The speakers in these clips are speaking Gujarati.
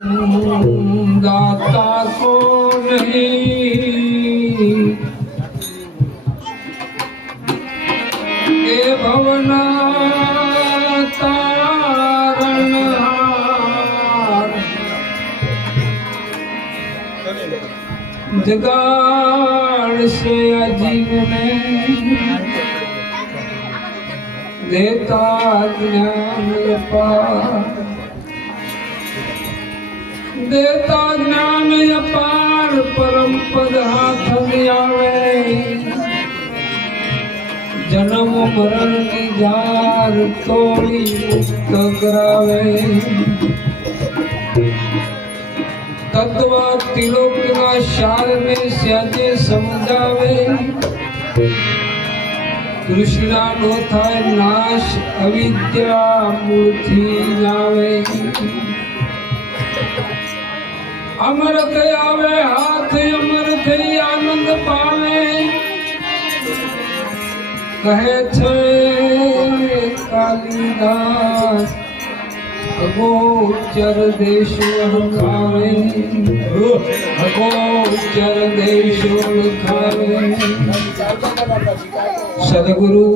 दाता को नहीं ये भवना तारणहार जगाड़ से अजीब में देता ज्ञान पार देता ज्ञान अपार परम पद हाथ में आवे जन्म मरण की जार तोड़ी मुक्त करावे तत्व तिलोक ना शाल में सजे समझावे कृष्णा नो थाय नाश अविद्या मूर्ति जावे अमृत आवे हाथ अमृत आनंद पावे कहे छे कालिदास अगोचर देश खावे अगोचर देश खावे सदगुरु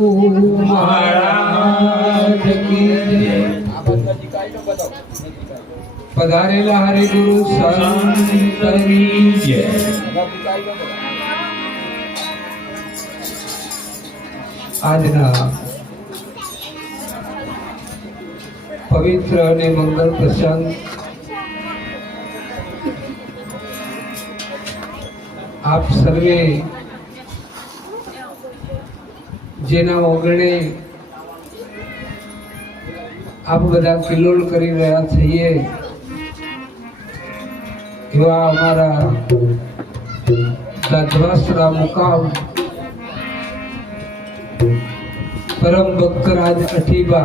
महाराज की जय पधारेला हरे गुरु संतनी जय આજના પવિત્ર અને મંગળ પ્રસંગ આપ સર્વે જેના ઓગણે આપ બધા કિલોલ કરી રહ્યા છીએ એવા અમારા ગાધવાસરા મુકામ परम भक्तराज अठीबा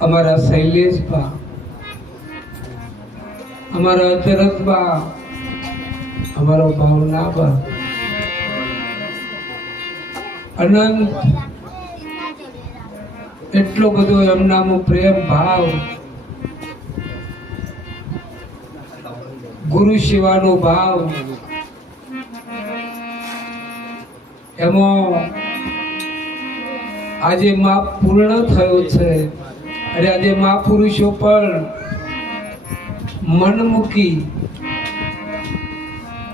हमारा शैलेश बा हमारा अचरत बा हमारा भावना बा अनंत एटलो बधो एमनामो प्रेम भाव गुरु शिवानो भाव एमो આજે માં પૂર્ણ થયો છે અને આજે મહાપુરુષો પણ મન મૂકી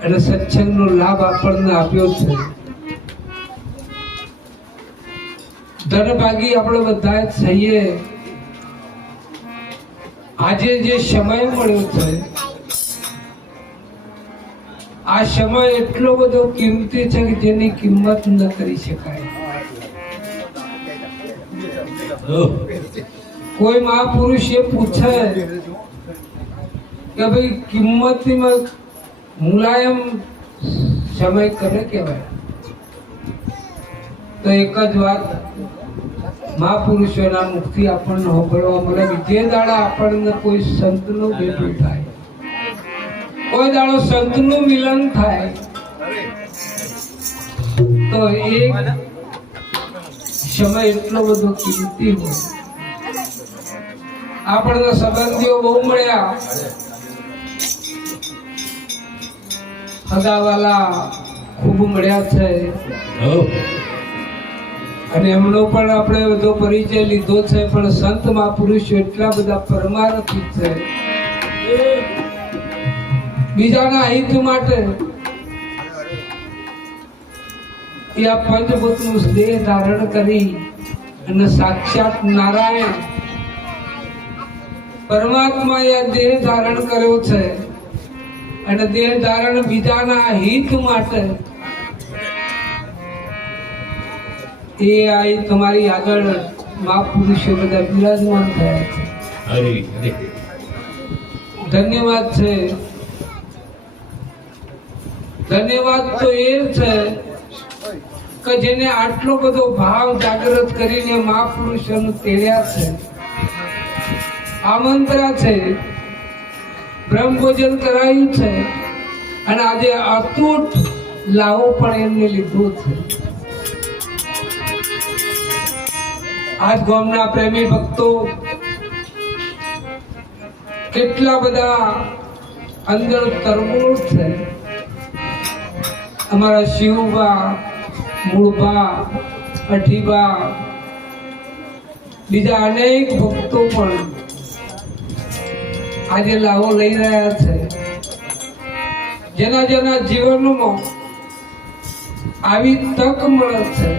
અને સત્સંગનો લાભ આપણને આપ્યો છે ધનભાગી આપણે બધા છીએ આજે જે સમય મળ્યો છે આ સમય એટલો બધો કિંમતી છે કે જેની કિંમત ન કરી શકાય કોઈ મહાપુરુષ એ પૂછે કે ભાઈ કિંમતી માં મુલાયમ સમય કરે કહેવાય તો એક જ વાત મહાપુરુષોના મુખથી આપણને સાંભળવા મળે કે જે દાડા આપણને કોઈ સંતનું ભેટું થાય કોઈ દાડો સંતનું મિલન થાય તો એક સમય એટલો બધો કિંમતી હોય આપણને સંબંધીઓ બહુ મળ્યા હગાવાલા ખૂબ મળ્યા છે અને એમનો પણ આપણે બધો પરિચય લીધો છે પણ સંત મહાપુરુષો એટલા બધા પરમાર્થી છે બીજાના હિત માટે એ આ પંચભૂતનું દેહ ધારણ કરી અને સાક્ષાત નારાયણ પરમાત્માએ આ દેહ ધારણ કર્યો છે અને દેહ ધારણ બીજાના હિત માટે એ આ તમારી આગળ મહાપુરુષો બધા બિરાજમાન થયા છે ધન્યવાદ છે ધન્યવાદ તો એ છે કે જેને આટલો બધો ભાવ જાગૃત કરીને મહાપુરુષોનું તેડ્યા છે આમંત્રા છે બ્રહ્મ ભોજન કરાયું છે અને આજે અતૂટ લાવો પણ એમને લીધો છે આજ ગામના પ્રેમી ભક્તો કેટલા બધા અંદર તરબૂળ છે. અમારા શિવબા, મૂળબા, અઠીબા, બીજા અનેક ભક્તો પણ આજે લાવો લઈ રહ્યા છે. જેના જેના જીવનમાં આવી તક મળે છે,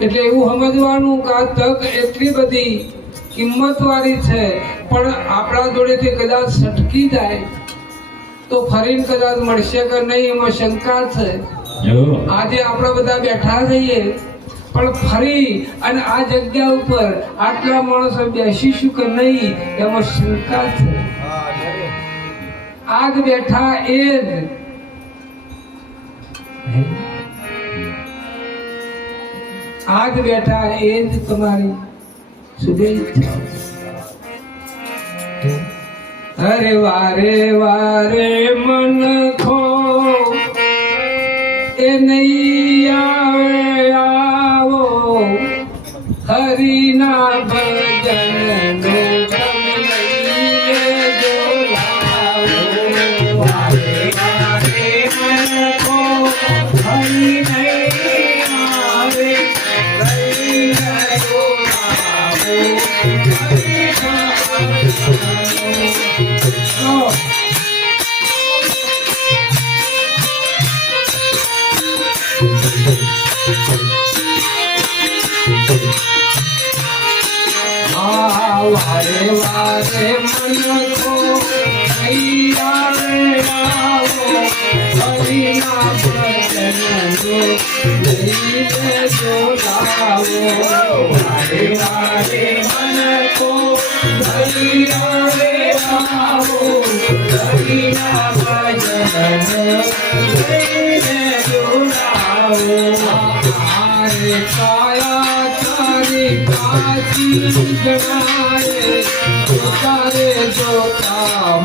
એટલે એવું સમજવાનું કે આ તક એટલી બધી કિંમત વાળી છે, પણ આપણા જોડેથી કદાચ છટકી જાય તો ફરીને કદાચ મળશે કે નહીં એમાં શંકા છે. આજે આપણે બધા બેઠા થઈએ પણ ફરી અને આ જગ્યા ઉપર આટલા માણસો બેસીશું કે નહીં એમાં શંકા છે. આજ બેઠા એ જ આજ બેઠા એ જ તમારી શુભેચ્છા. અરે વારે વારે મન ખો એ નહીં આવે આવો હરિના ભજન નો વારે વારે મન કો આવે આવો હરિના ભજન નો લઈને જોડાવો. વારે વારે મન કો આવે આવો હરિના ભજન લઈને જોડાવો. હારે કાયા તારી કાચી જણાય તારે જો કામ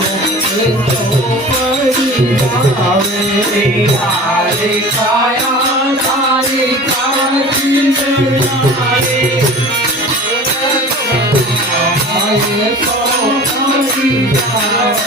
તો પડી આવે. હારે કાયા તારી કાચી જણાય તો પડી આવે.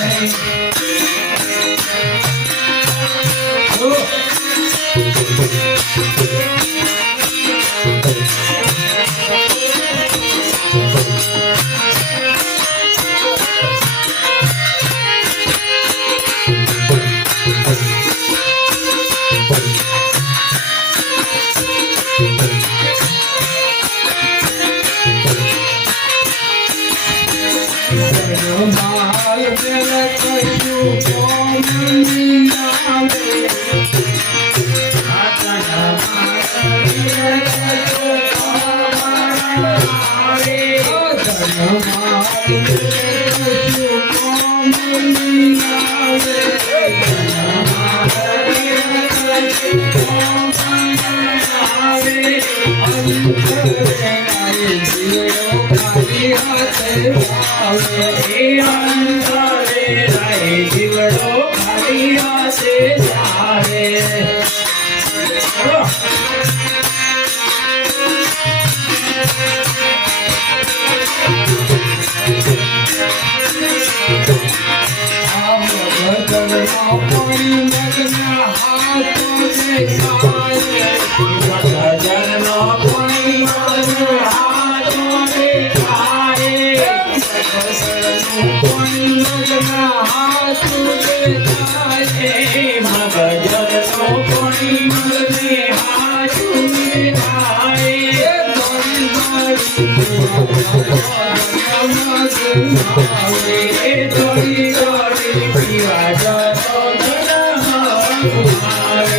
Hare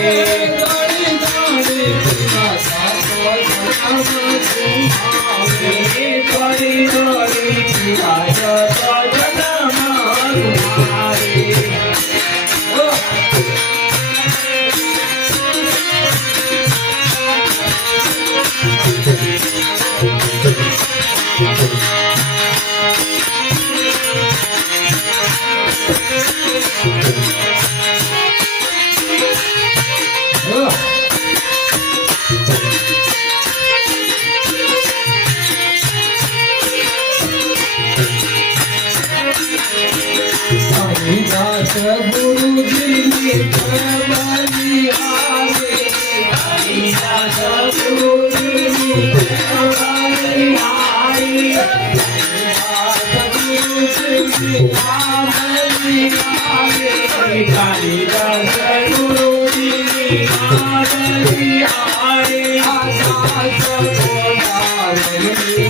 ગુરુજીની બલિહારી કાલિદાસ ગુરુજીની બલિહારી કાલિદાસ ગુરુજીની બલિહારી આકાશ ગોડારમની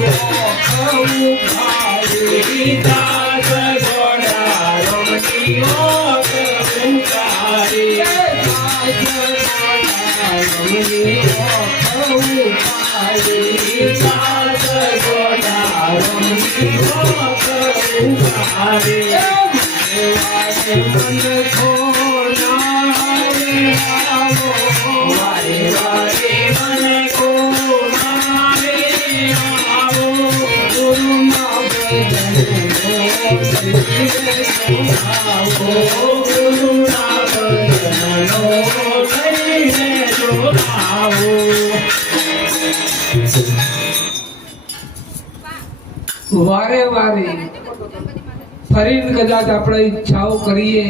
ઓખુખારી દાસ ગોડારમની ઓખુખારી દાસ ગોડારમની ઓખુખારી દાસ ગોડારમની ઓખુખારી મન ખોનારે આવો વારે વારે મન ખોનારે આવો ગુરુના ભજનો આવો ગુરુના ભજનો લઈને જો આવો વારે વારે ફરીને કદાચ આપણે ઈચ્છાઓ કરીએ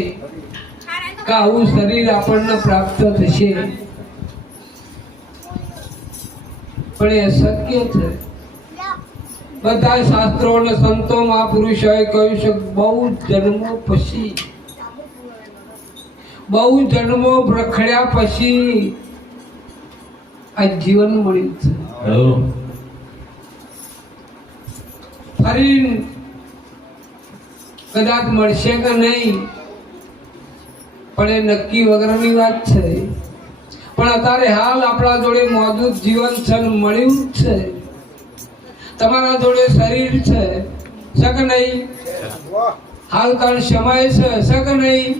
કે આવું શરીર આપણને પ્રાપ્ત થશે, પણ એ શક્ય છે. બધા શાસ્ત્રો અને સંતો મહાપુરુષોએ કહ્યું છે બહુ જન્મો પછી, બહુ જન્મો રખડ્યા પછી આ જીવન મળ્યું છે. ફરી કદાચ મળશે કે નહીં પણ એ નક્કી વગરની વાત છે. પણ અત્યારે હાલ આપણા જોડે મોજૂદ જીવન છે, મળ્યું જ છે. તમારા જોડે શરીર છે, શક નહીં? હાલ કાળ સમય છે, શક નહીં?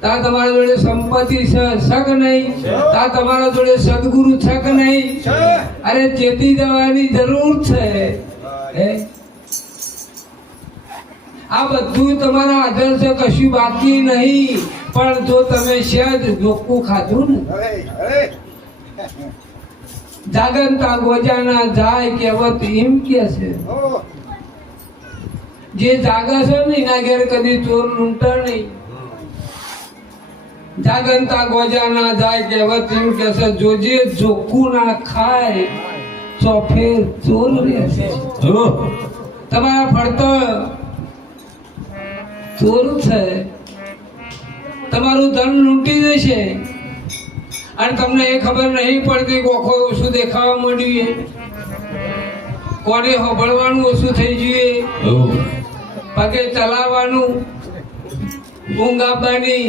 ત્યાં તમારા જોડે સંપત્તિ છે, શક નહીં? ત્યાં તમારા જોડે સદગુરુ છે કે નહીં? અરે ચેતી જવાની જરૂર છે. આ બધું તમારા હાજર છે, કશું બાકી નહીં. પણ જો તમે સહેજ જોખું ખાધું ને, જાગંતા ગોજાના જાય કહેવત એમ કે છે. જે જાગે છે ને એના ઘેર કદી ચોર લૂંટે નહીં. જાગંતા ગોજાના જાય કહેવત એમ કે છે. જોજે જોખું ના ખાય ચોફેર ચોર રહેશે. તમારા ફરતો ચોર છે, તમારું ધન લૂંટી જશે અને તમને એ ખબર નહીં પડતી કોખો ઓછું દેખાવા માંડ્યું, કોને હોબળવાનું ઓછું થઈ ગયું, પગે ચલાવવાનું, ઊંઘ આપવાની,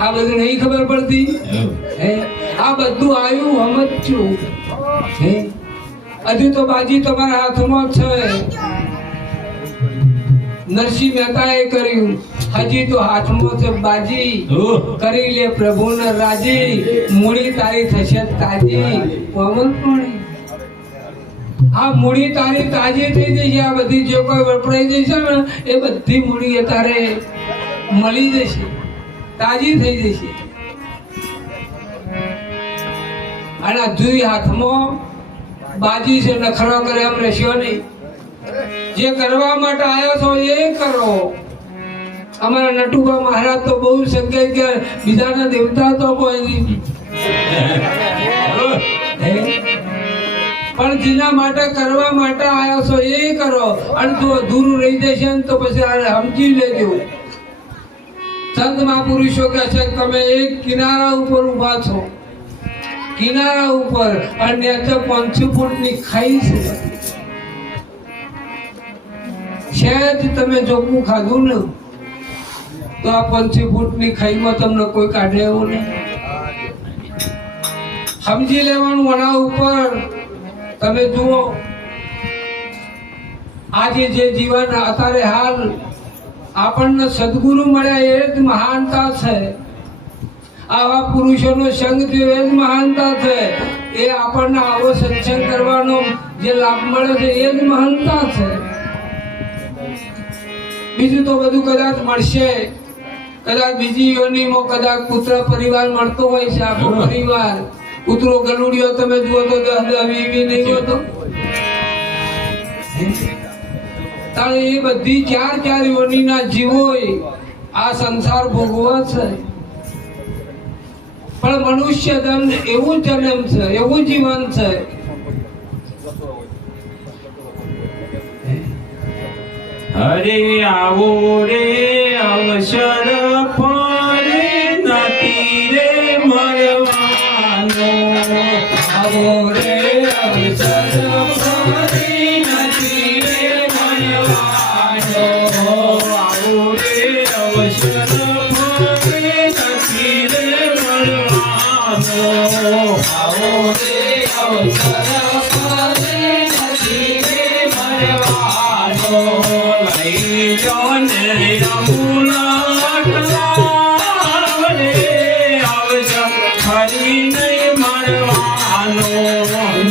આ બધું નહીં ખબર પડતી. આ બધું આવ્યું સમજશું. હજુ તો બાજી તમારા હાથમાં છે. નરસિંહ મહેતાએ કર્યું, હજી તો હાથમાં છે બાજી. કરી લે પ્રભુને રાજી, મૂડી તારી થશે તાજી. આ મૂડી તારી તાજી થઈ જશે. આ બધી જે કોઈ વપરાઈ જશે ને એ બધી મૂડી તારે મળી જશે, તાજી થઈ જશે. અને હજુ હાથમાં બાજી છે, નખરો કરે એમ રહેશો નહીં. જે કરવા માટે આવ્યો છો એ કરો. અમારા નટુભા મહારાજ તો બહુ સંકેત કે બીજાના દેવતા તો કોઈ નહીં, પણ જેના માટે કરવા માટે આવ્યો છો એ કરો. અને જો અધૂરું રહી જશે ને તો પછી સમજી લેજો. સંત મહાપુરુષો કહે છે તમે એક કિનારા ઉપર ઉભા છો, કિનારા ઉપર, અને 5 ફૂટની ખાઈ છે. સહેજ તમે ચોખ્ખું ખાધું ને તો આ 5 ફૂટની ખાઈમાં તમને કોઈ કાઢે એવું નહીં. સમજી લેવાનું. આના ઉપર તમે જુઓ, આજે જે જીવન અત્યારે હાલ આપણને સદગુરુ મળ્યા એ જ મહાનતા છે. આવા પુરુષોનો સંગ થયો એ જ મહાનતા છે. એ આપણને આવો સત્સંગ કરવાનો જે લાભ મળે છે એ જ મહાનતા છે. બીજું તો બધું કદાચ મળશે, કદાચ બીજી યોનિમાં કદાચ પુત્ર પરિવાર મળતો હોય છે. આખો પરિવાર કૂતરો ગલુડિયો તમે જુઓ તો 10-20 નહીં હોતો. તારે એ બધી 4 યોનિના જીવો આ સંસાર ભોગવો છે, પણ મનુષ્ય જન્મ એવું જન્મ છે, એવું જીવન છે અરે આવો રે અવસર ફરે નથી રે મળવાનો, આવો રે અવસર ફરી નથી રે મળવાનો, આવો રે અવસર ફરે નથી રે મળવાનો, આવો રે અવસર ફરી નથી રે મળવાનો, લઈ જાઓ ને યમુના તળાવે, અવસર ફરી નહીં મળવાનો,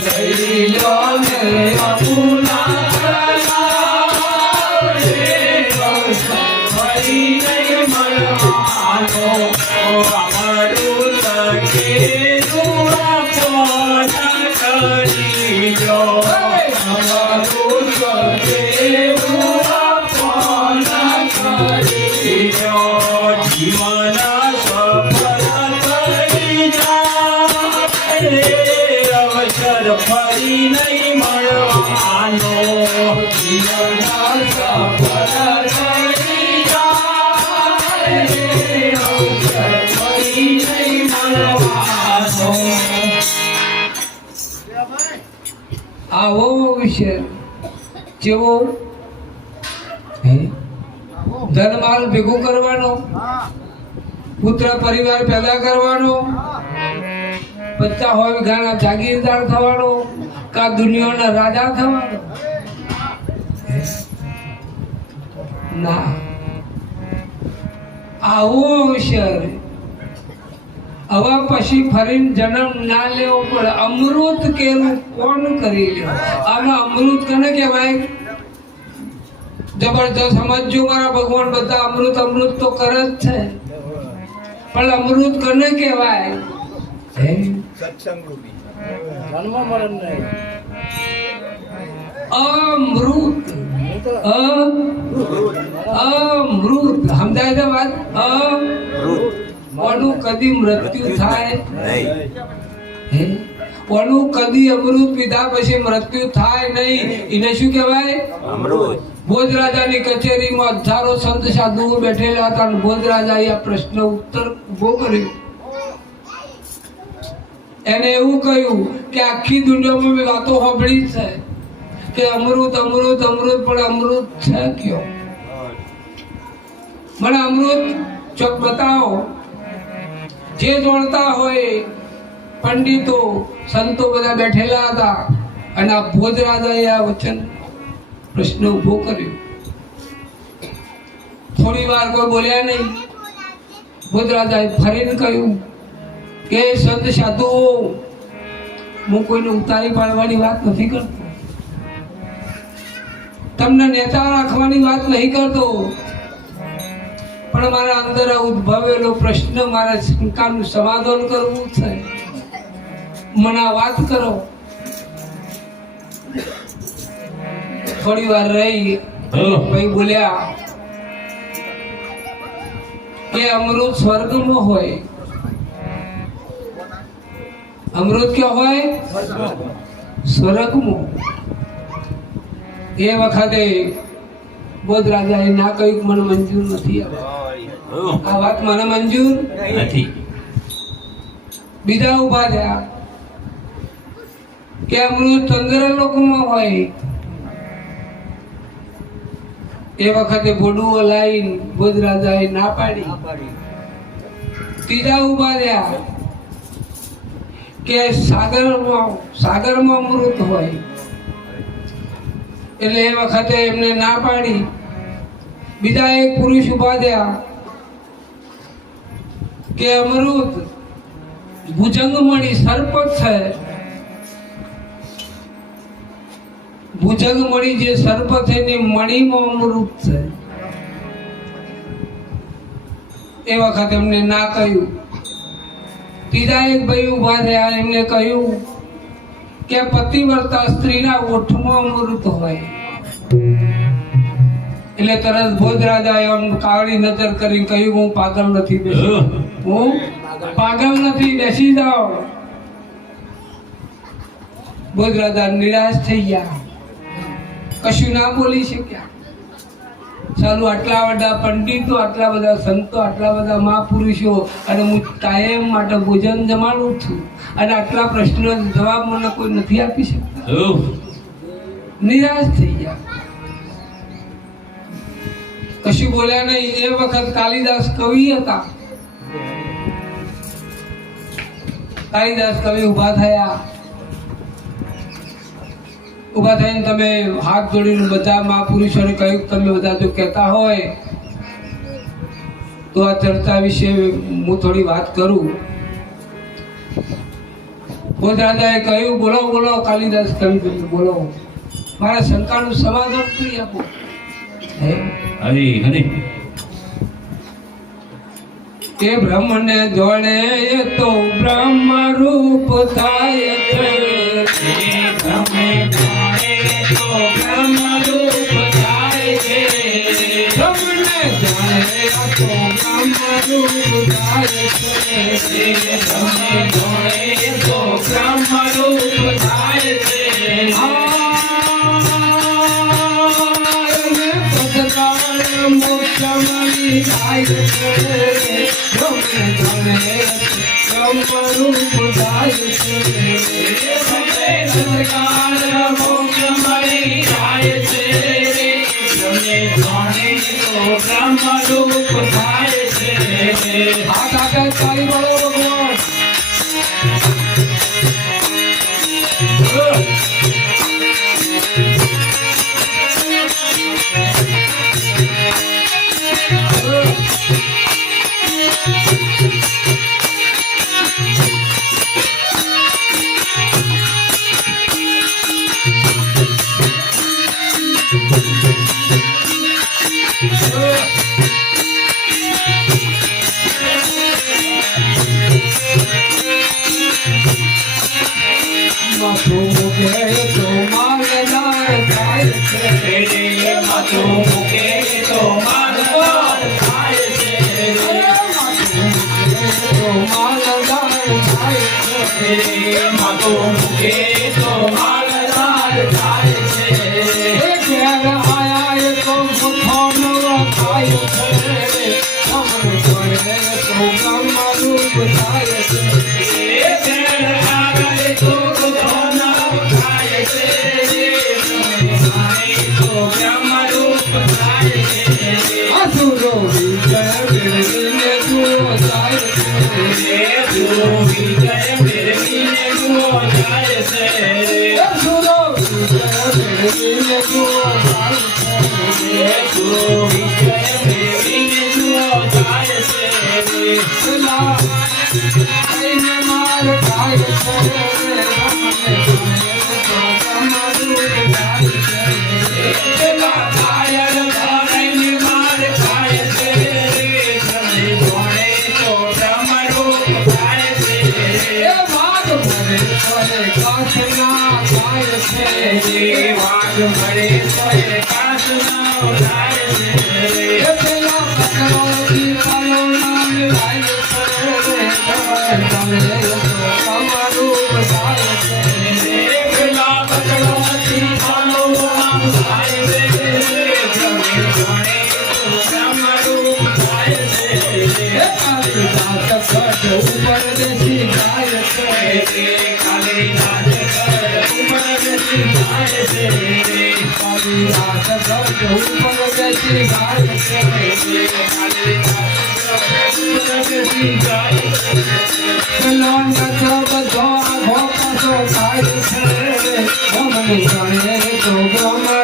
લઈ જાઓ ને યમુના તળાવે, અવસર ફરી નહીં મળવાનો, અમારું તકેરું આપણ કરી જો, અમારું સદેવું આપણ કરી જો જીવન સફળ થઈ જાય, અવસર ફરી નહીં મળવાનો, જીવન સફળ થઈ જાય, અવસર ફરી નહીં મળવાનો. આવો વિષય જેવો ધનમાલ ભેગું કરવાનો, પુત્ર પરિવાર પેદા કરવાનો, 50 હોય વીઘાના જાગીરદાર થવાનો, કા દુનિયાના રાજા થવાનો? ના, આવો વિષય હવે પછી ફરીને જન્મ ના લેવો પડે. અમૃત કેવું કોણ કરી લે? આમાં અમૃત કને કહેવાય? જબરજસ્ત સમજજો મારા ભગવાન, બધા અમૃત અમૃત તો કરે જ છે, પણ અમૃત કને કહેવાય? અમૃત, અમૃત સમજાય છે વાત? કોનું કદી મૃત્યુ થાય નહીં, કોનું કદી અમૃત પીધા પછી મૃત્યુ થાય નહીં, એને શું કહેવાય? અમૃત. ભોજરાજાની કચેરીમાં હજારો સંત સાધુઓ બેઠેલા હતા અને ભોજરાજાએ આ પ્રશ્ન ઉત્તર ઉભો કર્યો. એને એવું કહ્યું કે આખી દુનિયામાં મેં વાતો સાંભળી છે કે અમૃત અમૃત અમૃત, પણ અમૃત છે કયો? મને અમૃત ચોક બતાવો. જે જોડતા હોય પંડિતો સંતો બધા બેઠેલા હતા અને આ ભોજરાજાએ આ વચન પ્રશ્ન ઉભો કર્યો. થોડી વાર કોઈ બોલ્યા નહીં. ભોજરાજાએ ફરીને કહ્યું કે સંત સાધુઓ, હું કોઈને ઉતારી પાડવાની વાત નથી કરતો, તમને નેતા રાખવાની વાત નહીં કરતો, પણ મારા અંદર ઉદ્ભવેલો પ્રશ્ન, મારા શંકાનું સમાધાન કરવું છે. મને આ વાત કરો. થોડી વાર રહી ભાઈ બોલ્યા કે અમૃત સ્વર્ગમાં હોય. અમૃત ક્યાં હોય? સ્વર્ગમાં. એ વખતે ભોજરાજાએ ના કહ્યું કે મને મંજૂર નથી, આ વાત મને મંજૂર નથી. બીજા ઉભા થયા કે અમૃત ચંદ્રલોકમાં હોય. એ વખતે બોડું લાઈન ભોજરાજાએ ના પાડી. ત્રીજા ઉભા રહ્યા કે સાગરમાં અમૃત હોય. એટલે એ વખતે એમને ના પાડી. બીજા એક પુરુષ ઉભા થયા કે અમૃત ભુજંગમણી સર્પ છે, ભુજંગમણી જે સર્પ છે એની મણીમાં અમૃત છે. એ વખતે એમને ના કહ્યું. ત્રીજા એક ભાઈ ઉભા થયા, એમને કહ્યું કે પતિવ્રતા સ્ત્રીના ઓઠમાં અમૃત હોય. એટલે તરત ભોજરાજાએ આમ કાળી નજર કરીને કહ્યું હું પાગલ નથી બેસી હું પાગલ નથી બેસી જાઓ ભોજરાજા નિરાશ થઈ ગયા કશું ના બોલી શક્યા ચાલુ આટલા બધા પંડિતો આટલા બધા સંતો આટલા બધા મહાપુરુષો અને હું કાયમ માટે ભોજન જમાડું છું અને આટલા પ્રશ્નો જવાબ મને કોઈ નથી આપી શકતા નિરાશ થઈ ગયા કશું બોલ્યા નહીં એ વખત કાલિદાસ કવિ હતા કાલિદાસ કવિ ઉભા થયા ઉભા થઈને તમે હાથ જોડીને બધા મહાપુરુષોને કહ્યું તમે બધા જો કહેતા હોય તો આ ચર્ચા વિશે હું થોડી વાત કરું ભોજરાજાએ કહ્યું બોલો બોલો કાલિદાસ કવિ બોલો મારા શંકાનું સમાધાન કરી આપો હરી હરી કે બ્રહ્મને જોડે એ તો બ્રહ્મ રૂપ થાય છે બ્રહ્મે જાણે તો બ્રહ્મ રૂપ થાય છે બ્રહ્મને જાણે આ તો બ્રહ્મ રૂપ થાય છે બ્રહ્મે જાણે તો બ્રહ્મ રૂપ થાય છે મોક્ષમણી થાય છે બ્રહ્મને જાણે બ્રહ્મ રૂપ થાય છે સંસ્કાર મોક્ષ મળી જાય છે બ્રહ્મે જાણે તો બ્રહ્મ રૂપ થાય છે હાથ આગળ ચાલી વળો ભગવાન માથું મૂકે તો માલદાર થાય છે માથું મૂકે તો માલદાર થાય છે માથું મૂકે તો માલદાર થાય છે માથું મૂકે તો માલદાર થાય છે ઘેર આયા એ તો મુઠાનો થાય છે અમર જોડે તો બ્રહ્મ રૂપ થાય છે અસુરો વિજય મેળવીને જુઓ જાય છે અસુરો વિજય મેળવીને જુઓ જાય છે માર થાય છે વાગ મળે તો કાશ ના થાય છે પેલા પકડોથી કાલો નામ લાય તમારું બતાવે છે પેલા પકડોથી કાલો નામ થાય છે તમારું થાય છે ઉપર દેશી ગાય છે કાલિદાસ ઉપર દેશી ગાય છે કાલિદાસ ઉપર દેશી ગાય છે લોન બધો આઘો પાછો થાય છે બ્રહ્મ જાણે તો બ્રહ્મ